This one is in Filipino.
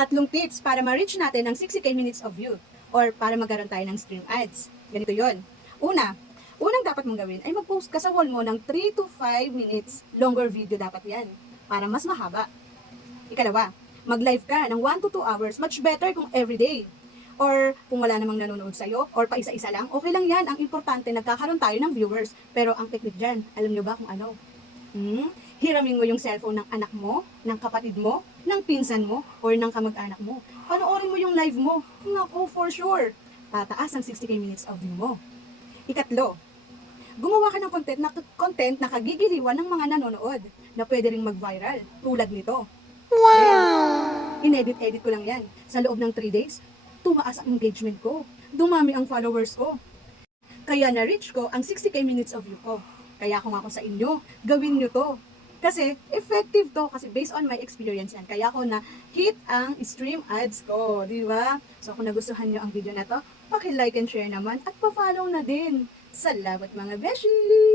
Tatlong tips para ma-reach natin ang 60k minutes of view or para magkaroon tayo ng stream ads. Ganito yon. Unang dapat mong gawin ay mag-post ka sa wall mo ng 3 to 5 minutes longer video dapat yan para mas mahaba. Ikalawa, mag-live ka ng 1 to 2 hours. Much better kung everyday. Or kung wala namang nanonood sa'yo, or pa isa-isa lang, okay lang yan. Ang importante, nagkakaroon tayo ng viewers. Pero ang technique dyan, alam nyo ba kung ano? Hiramin mo yung cellphone ng anak mo, ng kapatid mo, ng pinsan mo, or ng kamag-anak mo. Panoorin mo yung live mo. Naku, for sure. Tataas ang 60k minutes of view mo. Ikatlo, gumawa ka ng content na kagigiliwan ng mga nanonood na pwede ring mag-viral tulad nito. Wow! Inedit-edit ko lang yan. Sa loob ng 3 days, tumaas ang engagement ko. Dumami ang followers ko. Kaya na-reach ko ang 60k minutes of view ko. Kaya kung ako sa inyo, gawin nyo to. Kasi effective to. Kasi based on my experience yan. Kaya ako na hit ang stream ads ko. Di ba? So kung nagustuhan nyo ang video na to, paki-like and share naman at pa-follow na din. Salamat mga beshi!